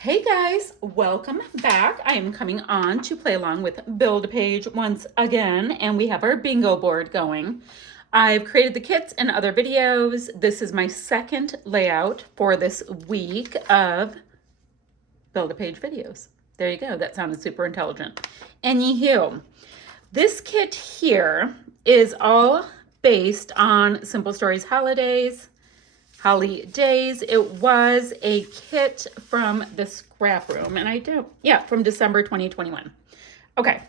Hey guys, welcome back. I am coming on to play along with Build-A-Page once again, and we have our bingo board going. I've created the kits in other videos. This is my second layout for this week of Build-A-Page videos. There you go. That sounded super intelligent. Anywho, this kit here is all based on Simple Stories Holidays. It was a kit from the scrap room, and from December 2021. Okay,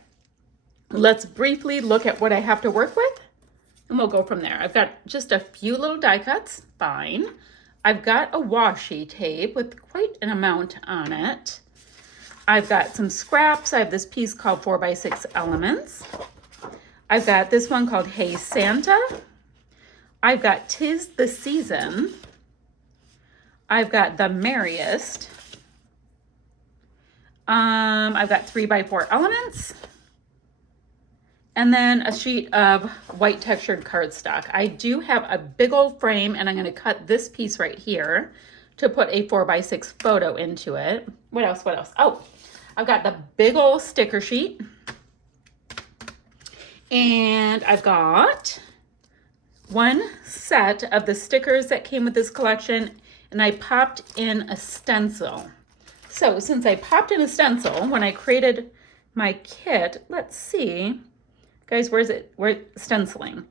let's briefly look at what I have to work with, and we'll go from there. I've got just a few little die cuts, fine. I've got a washi tape with quite an amount on it. I've got some scraps. I have this piece called 4x6 Elements. I've got this one called Hey Santa. I've got 'Tis the Season. I've got The Merriest. I've got 3x4 Elements. And then a sheet of white textured cardstock. I do have a big old frame, and I'm going to cut this piece right here to put a 4x6 photo into it. What else? Oh, I've got the big old sticker sheet. And I've got one set of the stickers that came with this collection, and I popped in a stencil. So since I popped in a stencil when I created my kit, let's see, guys, where's stenciling?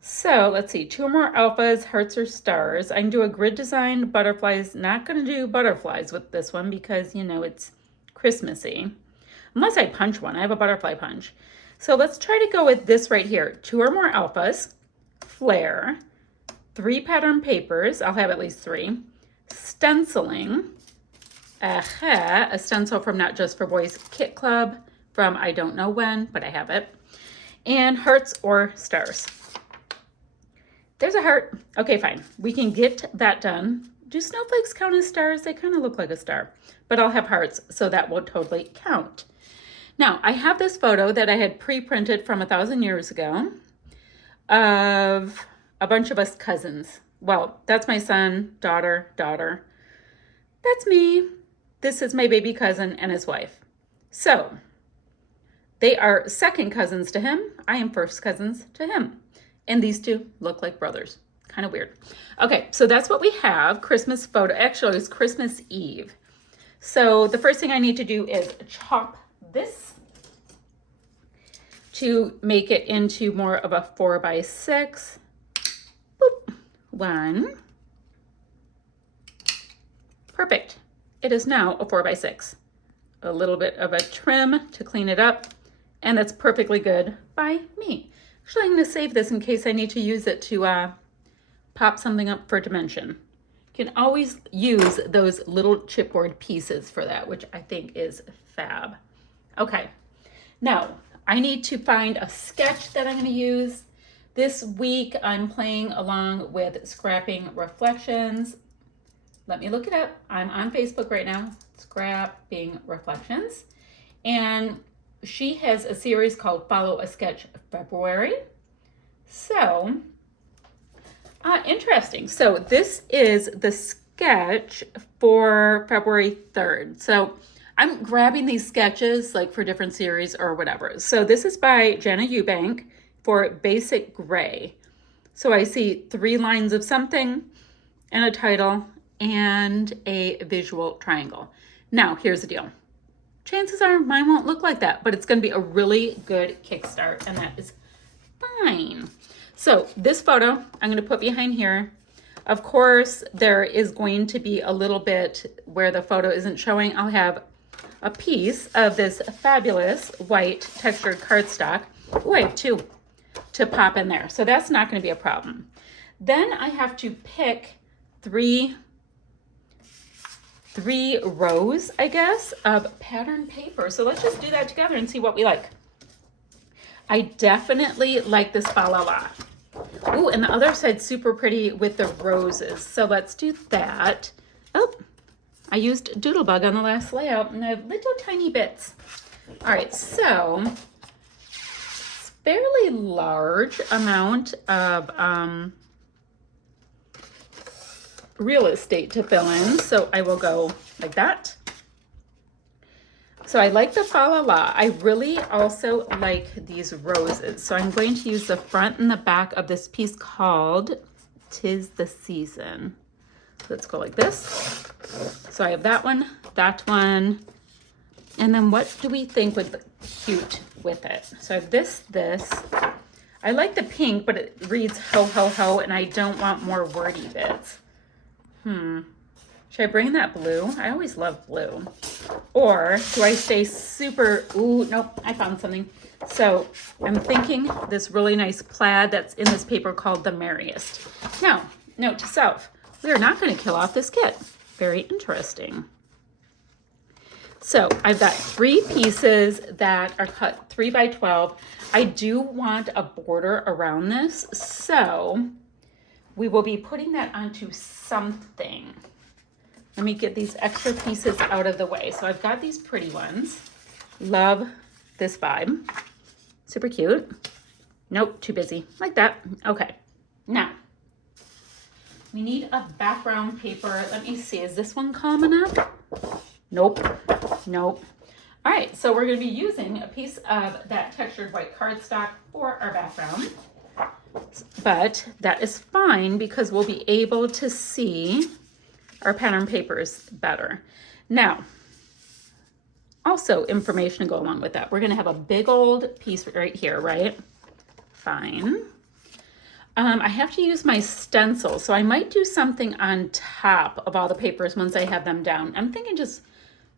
So let's see, 2 or more alphas, hearts or stars. I can do a grid design, butterflies. Not gonna do butterflies with this one because, you know, it's Christmassy. Unless I punch one, I have a butterfly punch. So let's try to go with this right here, 2 or more alphas, flare, 3 pattern papers, I'll have at least 3, stenciling, a stencil from Not Just for Boys Kit Club from I don't know when, but I have it, and hearts or stars. There's a heart. Okay, fine. We can get that done. Do snowflakes count as stars? They kind of look like a star, but I'll have hearts, so that will totally count. Now, I have this photo that I had pre-printed from 1,000 years ago of a bunch of us cousins. Well, that's my son, daughter. That's me. This is my baby cousin and his wife. So they are second cousins to him. I am first cousins to him. And these two look like brothers. Kind of weird. Okay, so that's what we have. Christmas photo. Actually, it's Christmas Eve. So the first thing I need to do is chop this to make it into more of a 4x6. Boop. 1. Perfect. It is now a 4x6. A little bit of a trim to clean it up, and that's perfectly good by me. Actually, I'm going to save this in case I need to use it to pop something up for dimension. You can always use those little chipboard pieces for that, which I think is fab. Okay, now I need to find a sketch that I'm going to use. This week I'm playing along with Scrapping Reflections. Let me look it up. I'm on Facebook right now, Scrapping Reflections. And she has a series called Follow a Sketch February. So, interesting. So this is the sketch for February 3rd. So I'm grabbing these sketches like for different series or whatever. So this is by Jana Eubank for Basic Gray. So I see 3 lines of something and a title and a visual triangle. Now, here's the deal. Chances are mine won't look like that, but it's going to be a really good kickstart, and that is fine. So this photo I'm going to put behind here. Of course, there is going to be a little bit where the photo isn't showing. I'll have a piece of this fabulous white textured cardstock. Oh, I have 2 to pop in there. So that's not going to be a problem. Then I have to pick 3 rows, I guess, of pattern paper. So let's just do that together and see what we like. I definitely like this Fa La La. Ooh, and the other side's super pretty with the roses. So let's do that. Oh, I used Doodlebug on the last layout, and I have little tiny bits. All right, so it's fairly large amount of real estate to fill in. So I will go like that So I like the Fa La La. I really also like these roses. So I'm going to use the front and the back of this piece called 'Tis the Season. So let's go like this. So I have that one, and then what do we think would look cute with it? So I have this. I like the pink, but it reads ho, ho, ho, and I don't want more wordy bits. Should I bring that blue? I always love blue. Or do I stay super, ooh, nope, I found something. So I'm thinking this really nice plaid that's in this paper called The Merriest. Now, note to self, we are not going to kill off this kit. Very interesting. So I've got 3 pieces that are cut 3 by 12. I do want a border around this, so we will be putting that onto something. Let me get these extra pieces out of the way. So I've got these pretty ones. Love this vibe. Super cute. Nope, too busy. Like that. Okay. Now, we need a background paper. Let me see. Is this one calm enough? Nope. Nope. All right. So we're going to be using a piece of that textured white cardstock for our background. But that is fine because we'll be able to see our pattern papers better. Now, also information to go along with that. We're going to have a big old piece right here, right? Fine. I have to use my stencil, so I might do something on top of all the papers once I have them down. I'm thinking just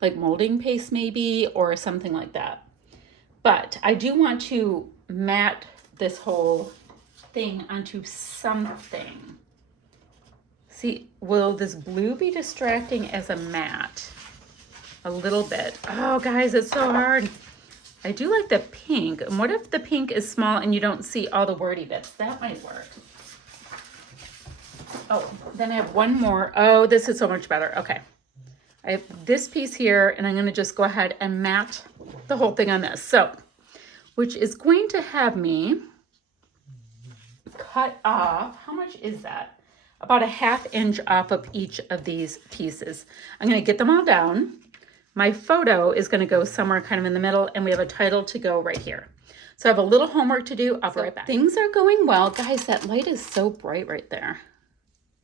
like molding paste maybe, or something like that. But I do want to mat this whole thing onto something. See, will this blue be distracting as a mat? A little bit. Oh, guys, it's so hard. I do like the pink. And what if the pink is small and you don't see all the wordy bits? That might work. Oh, then I have one more. Oh, this is so much better. Okay. I have this piece here, and I'm going to just go ahead and mat the whole thing on this. So, which is going to have me cut off, how much is that? About a 1/2 inch off of each of these pieces. I'm going to get them all down. My photo is going to go somewhere kind of in the middle, and we have a title to go right here. So I have a little homework to do. I'll be right back. Things are going well. Guys, that light is so bright right there.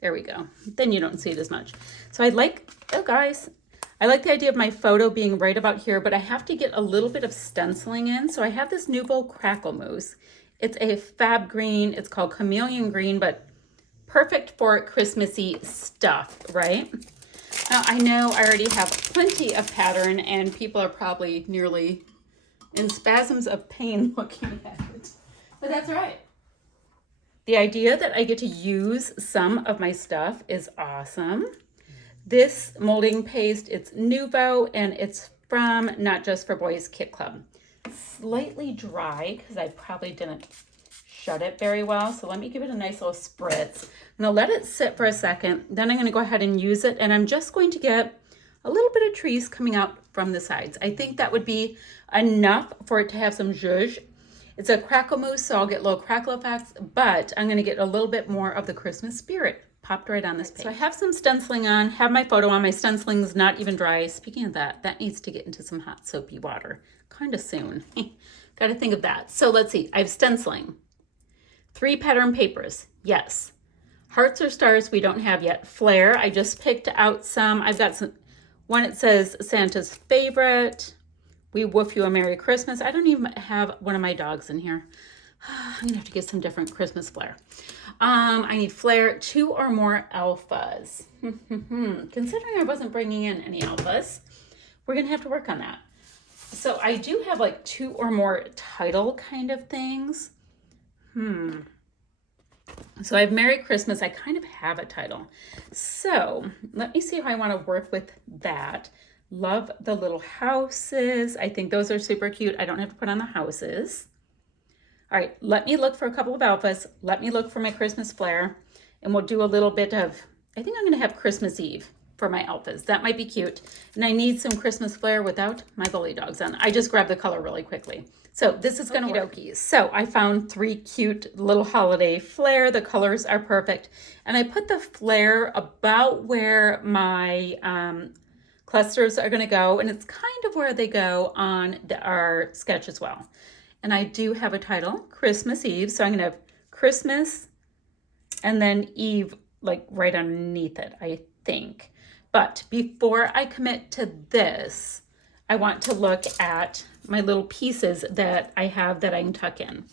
There we go. Then you don't see it as much. So I like the idea of my photo being right about here, but I have to get a little bit of stenciling in. So I have this Nuvo Crackle Mousse. It's a fab green. It's called Chameleon Green, but perfect for Christmassy stuff, right? Now, I know I already have plenty of pattern, and people are probably nearly in spasms of pain looking at it, but that's all right. The idea that I get to use some of my stuff is awesome. This molding paste, it's Nuvo, and it's from Not Just for Boys Kit Club. Slightly dry because I probably didn't shut it very well. So let me give it a nice little spritz. I'm going to let it sit for a second. Then I'm going to go ahead and use it. And I'm just going to get a little bit of trees coming out from the sides. I think that would be enough for it to have some zhuzh. It's a crackle mousse, so I'll get little crackle effects, but I'm going to get a little bit more of the Christmas spirit popped right on this page. So I have some stenciling on, have my photo on. My stenciling's not even dry. Speaking of that, that needs to get into some hot soapy water kind of soon. Got to think of that. So let's see. I have stenciling. 3 pattern papers. Yes. Hearts or stars we don't have yet. Flare. I just picked out some. I've got some. One, it says Santa's favorite. We woof you a Merry Christmas. I don't even have one of my dogs in here. I'm going to have to get some different Christmas flair. I need flare, 2 or more alphas. Considering I wasn't bringing in any alphas, we're going to have to work on that. So I do have like 2 or more title kind of things. So I have Merry Christmas. I kind of have a title. So let me see how I want to work with that. Love the little houses. I think those are super cute. I don't have to put on the houses. All right, let me look for a couple of alphas. Let me look for my Christmas flair, and we'll do a little bit of, I think I'm going to have Christmas Eve for my alphas. That might be cute. And I need some Christmas flair without my bully dogs on. I just grabbed the color really quickly. So this is going to work. So I found 3 cute little holiday flair. The colors are perfect. And I put the flair about where my clusters are going to go, and it's kind of where they go on our sketch as well. And I do have a title, Christmas Eve, so I'm going to have Christmas and then Eve like right underneath it, I think. But before I commit to this, I want to look at my little pieces that I have that I can tuck in.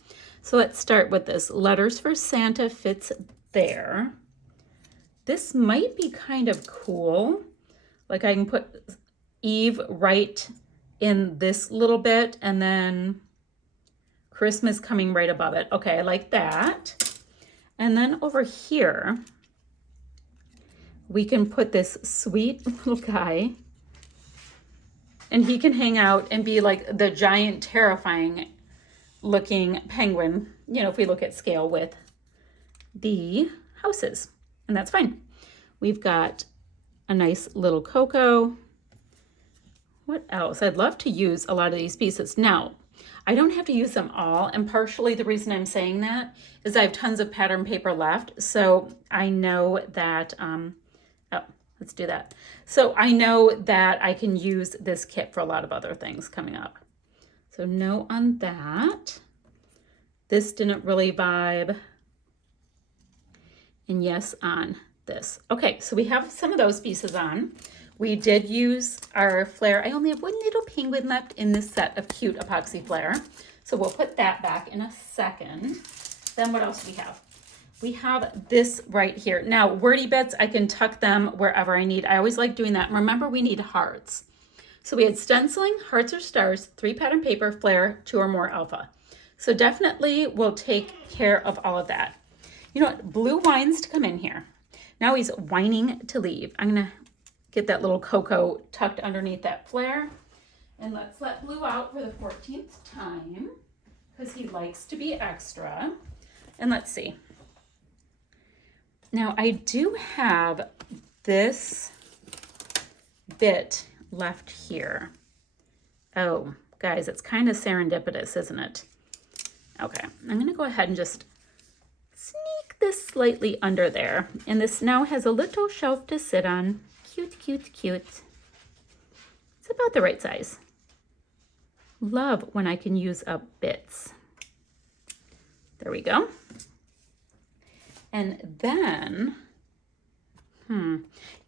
So let's start with this. Letters for Santa fits there. This might be kind of cool. Like I can put Eve right in this little bit and then Christmas coming right above it. Okay, I like that. And then over here, we can put this sweet little guy and he can hang out and be like the giant, terrifying looking penguin, you know, if we look at scale with the houses, and that's fine. We've got a nice little Coco. What else? I'd love to use a lot of these pieces. Now, I don't have to use them all, and partially the reason I'm saying that is I have tons of pattern paper left, so I know that, let's do that. So I know that I can use this kit for a lot of other things coming up. So no on that. This didn't really vibe. And yes on this. Okay, so we have some of those pieces on. We did use our flare. I only have one little penguin left in this set of cute epoxy flare. So we'll put that back in a second. Then what else do we have? We have this right here. Now, wordy bits, I can tuck them wherever I need. I always like doing that. Remember, we need hearts. So we had stenciling, hearts or stars, 3 pattern paper, flare, 2 or more alpha. So definitely we'll take care of all of that. You know what? Blue whines to come in here. Now he's whining to leave. I'm going to get that little Coco tucked underneath that flare. And let's let Blue out for the 14th time because he likes to be extra. And let's see. Now I do have this bit left here. Oh, guys, it's kind of serendipitous, isn't it? Okay, I'm going to go ahead and just sneak this slightly under there. And this now has a little shelf to sit on. Cute, cute, cute. It's about the right size. Love when I can use up bits. There we go. And then,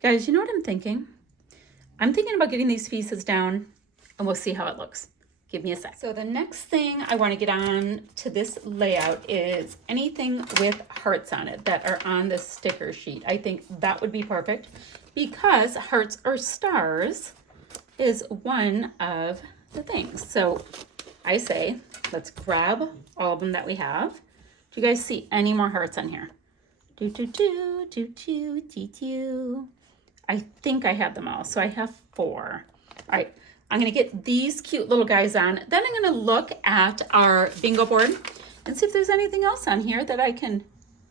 guys, you know what I'm thinking? I'm thinking about getting these pieces down and we'll see how it looks. Give me a sec. So the next thing I want to get on to this layout is anything with hearts on it that are on this sticker sheet. I think that would be perfect because hearts or stars is one of the things. So I say, let's grab all of them that we have. Do you guys see any more hearts on here? Do, do, do, do, do, do, do. I think I have them all. So I have 4. All right. I'm going to get these cute little guys on. Then I'm going to look at our bingo board and see if there's anything else on here that I can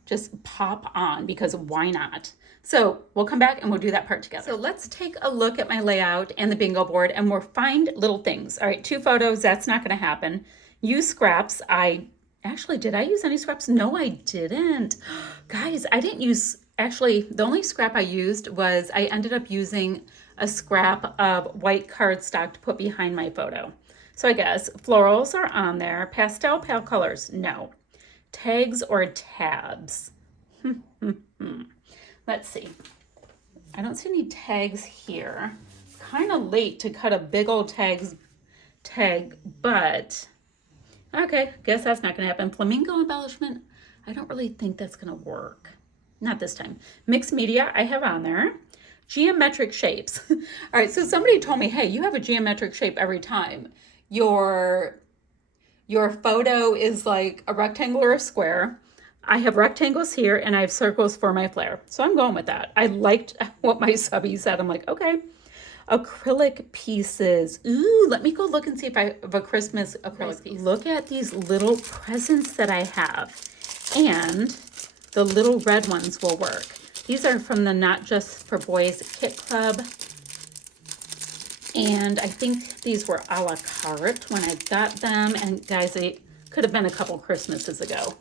just pop on because why not? So we'll come back and we'll do that part together. So let's take a look at my layout and the bingo board and we'll find little things. All right, 2 photos. That's not going to happen. Use scraps. Actually, did I use any scraps? No, I didn't. Guys, I didn't use, actually, the only scrap I used was I ended up using a scrap of white cardstock to put behind my photo. So I guess florals are on there. Pastel pale colors, no. Tags or tabs. Let's see. I don't see any tags here. Kind of late to cut a big old tag, but okay, guess that's not going to happen. Flamingo embellishment, I don't really think that's going to work. Not this time. Mixed media, I have on there. Geometric shapes. All right, so somebody told me, hey, you have a geometric shape every time. Your photo is like a rectangle or a square. I have rectangles here and I have circles for my flare. So I'm going with that. I liked what my subby said. I'm like, okay. Acrylic pieces. Ooh, let me go look and see if I have a Christmas acrylic piece. Look at these little presents that I have. And the little red ones will work. These are from the Not Just for Boys Kit Club. And I think these were a la carte when I got them. And guys, they could have been a couple Christmases ago.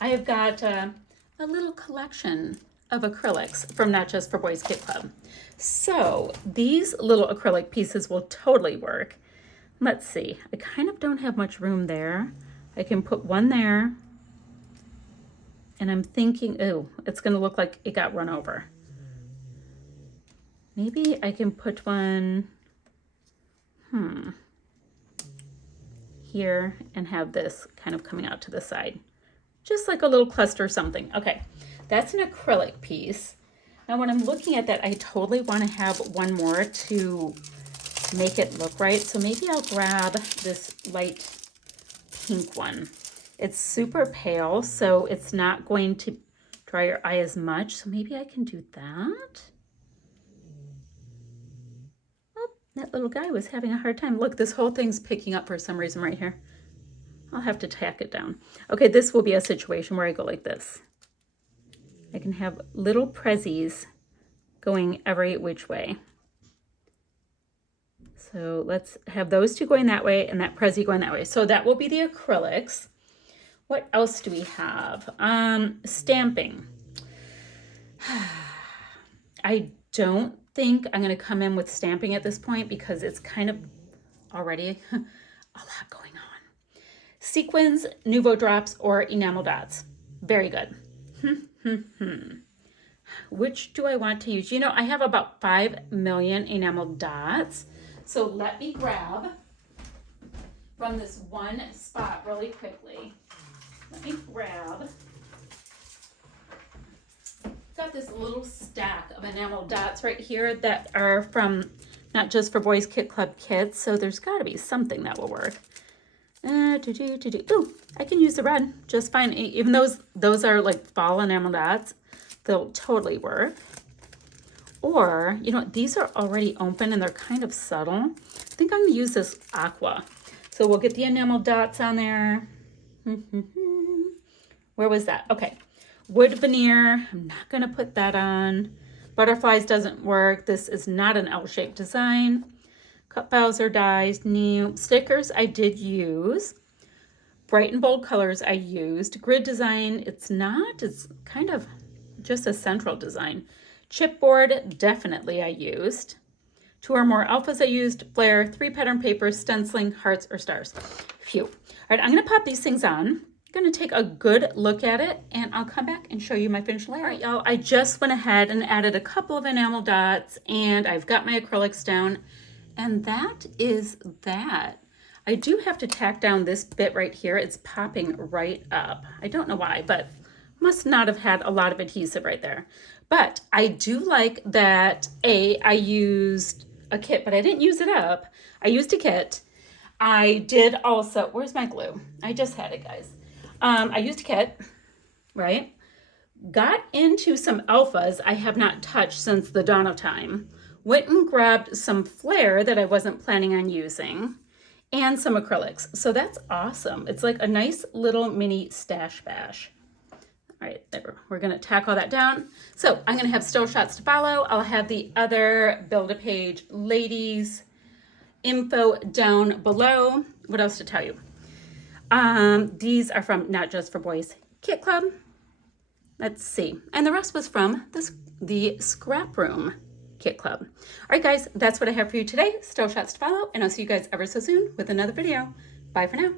I have got a little collection of acrylics from Not Just for Boys Kit Club. So these little acrylic pieces will totally work. Let's see, I kind of don't have much room there. I can put one there, and I'm thinking, oh, it's gonna look like it got run over. Maybe I can put one, here and have this kind of coming out to the side. Just like a little cluster or something. Okay, that's an acrylic piece. Now when I'm looking at that, I totally want to have one more to make it look right. So maybe I'll grab this light pink one. It's super pale, so it's not going to dry your eye as much. So maybe I can do that. Oh, that little guy was having a hard time. Look, this whole thing's picking up for some reason right here. I'll have to tack it down. Okay, this will be a situation where I go like this. I can have little prezzies going every which way. So let's have those two going that way and that prezzy going that way. So that will be the acrylics. What else do we have? Stamping. I don't think I'm going to come in with stamping at this point because it's kind of already a lot going on. Sequins, Nuvo drops, or enamel dots. Very good. Which do I want to use? You know, I have about 5 million enamel dots. So let me grab from this one spot really quickly. Let me grab, got this little stack of enamel dots right here that are from Not Just for Boys Kit Club kits. So there's got to be something that will work. Ooh, I can use the red just fine. Even those are like fall enamel dots, they'll totally work. Or, you know, these are already open and they're kind of subtle. I think I'm gonna use this aqua. So we'll get the enamel dots on there. Where was that? Okay, wood veneer, I'm not gonna put that on. Butterflies doesn't work. This is not an L-shaped design. Cut files or dies, new. Stickers I did use. Bright and bold colors I used. Grid design, it's not, it's kind of just a central design. Chipboard, definitely I used. 2 or more alphas I used. Flare, 3 pattern papers, stenciling, hearts, or stars. Phew. All right, I'm gonna pop these things on. I'm gonna take a good look at it and I'll come back and show you my finished layout. All right, y'all, I just went ahead and added a couple of enamel dots and I've got my acrylics down. And that is that. I do have to tack down this bit right here. It's popping right up. I don't know why, but must not have had a lot of adhesive right there. But I do like that, I used a kit, but I didn't use it up. I used a kit. I did also, where's my glue? I just had it, guys. I used a kit, right? Got into some alphas I have not touched since the dawn of time. Went and grabbed some flare that I wasn't planning on using and some acrylics. So that's awesome. It's like a nice little mini stash bash. All right, there, we're gonna tack all that down. So I'm gonna have still shots to follow. I'll have the other Build-A-Page ladies info down below. What else to tell you? These are from Not Just for Boys Kit Club. Let's see. And the rest was from the Scrap Room Kit Club. All right, guys, that's what I have for you today. Still shots to follow, and I'll see you guys ever so soon with another video. Bye for now.